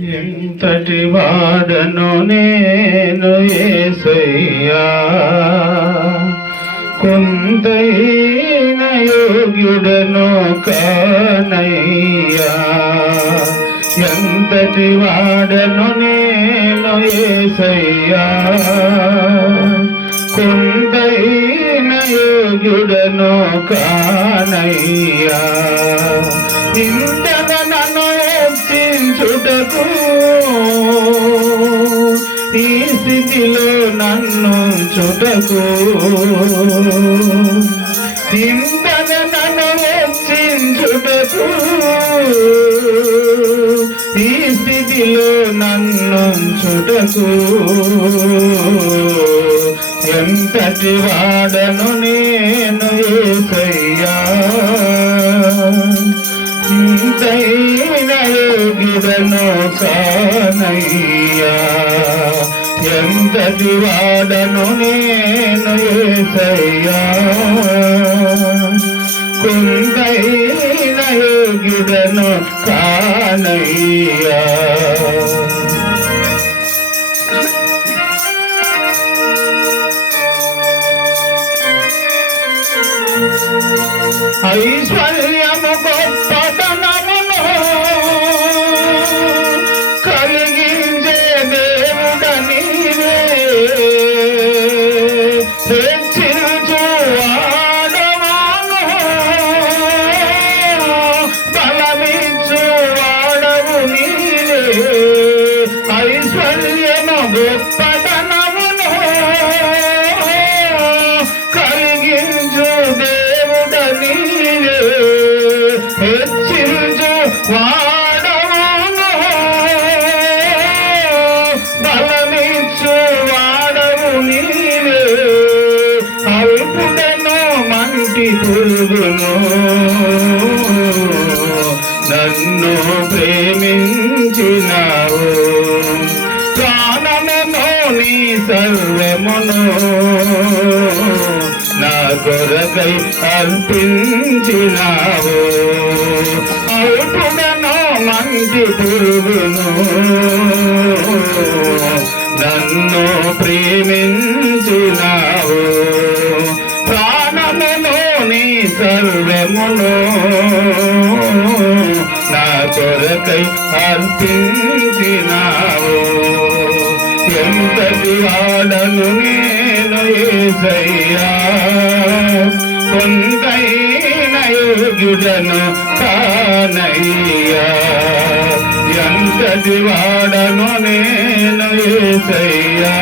ఎంతటి వాడను నేను ఏసయ్యా. కొందైన యోగ్యుడను కానయ్యా ఎంతటి వాడను నేను ఏసయ్యా. కొందైన యోగ్యుడను కానయ్యా. ఇంత హెచ్చించుటకు ఈ స్థితిలో నన్ను చుటకు ఇంతగా నన్ను హెచ్చించుటకు ఈ స్థితిలో నన్ను చుటకు ఎంతటి వాడను నీ యోగిడను కానయ్యా ఎంత దివాడను నేను ఏసయ్యా. కుందైన యోగిడను కానయ్యా. Bye. కొరకై అర్పించినావు అల్పుడను మంచి పురుగును నన్ను ప్రేమించినావు. ప్రాణమును నీ సర్వమును నా కొరకై అర్పించినావు. ఎంతటి వాడను నేను ఏసయ్యా కొందైన యోగ్యుడను కానయ్యా ఎంతటి వాడను నేను ఏసయ్యా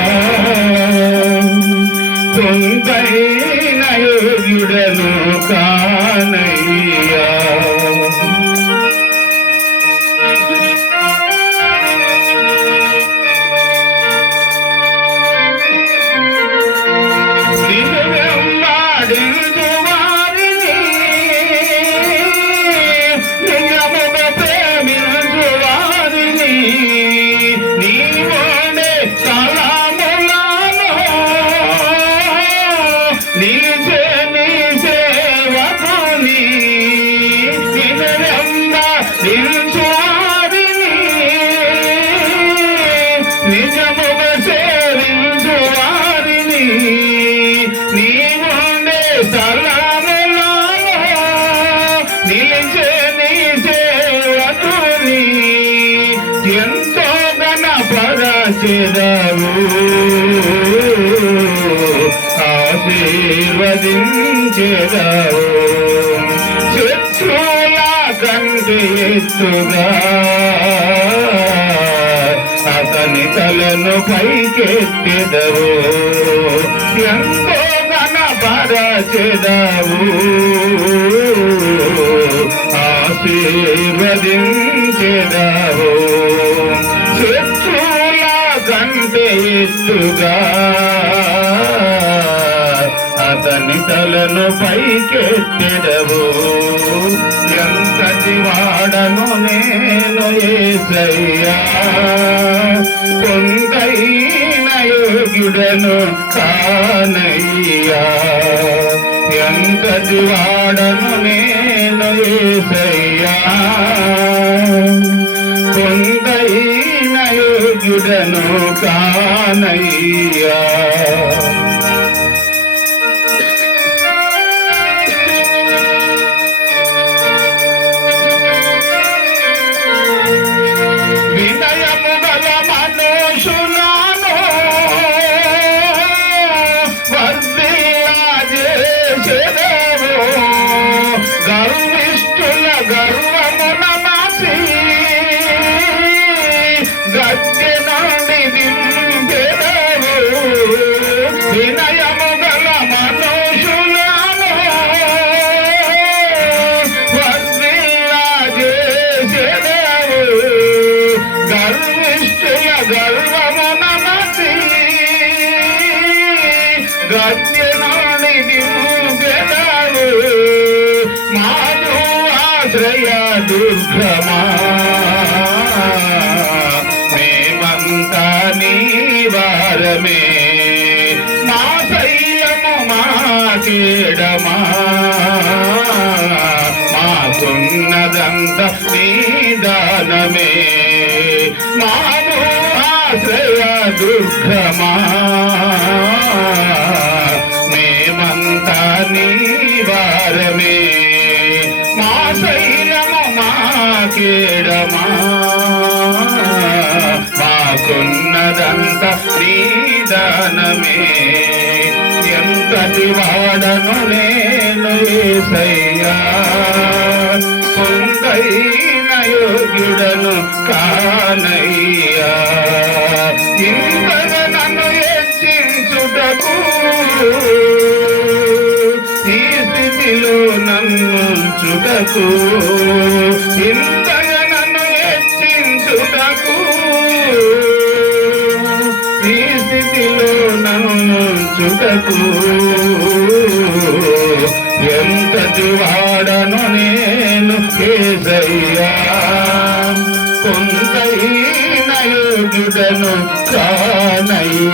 కొందైన యోగ్యుడను కానయ్యా. చేరావు ఆశీర్వదించెదవు. శత్రుల కంటే ఎత్తుగా అతని తలను పైకెత్తెదవు. ఎంతో కనపరచెదవు ఆశీర్వదించెదవు. కంటే ఎత్తుగా అతని తలను పైకెత్తెడవు ఎంతటి వాడను నేను ఏసయ్యా. కొందైన యోగ్యుడను కానయ్యా. ఎంతటి వాడను నేను ఏసయ్యా. యోగ్యుడను కానయ్యా. గత్యనాని దింపెదవు మాను ఆశ్రయ దుర్గమా. మేమంతా నీ మా శైలము మా కేడమా. మాకున్నదంత నీ దానమే. మాను ఆశ్రయ దుర్గమా. నీ వారమే. మా శైలము మా కేడమా. మాకున్నదంత నీ దానమే. ఎంతటి వాడను నేను ఏసయ్యా. కొందైన యోగ్యుడను కానయ్యా. ఇంతగా నన్ను హెచ్చించుటకు ఈ స్థితిలో నన్ను చుటకు ఇంతగా నన్ను హెచ్చించుటకు. ఈ స్థితిలో నన్ను చుటకు నేను కేసయ్యా కొంతైన యోగ్యుడను కానయ్యా.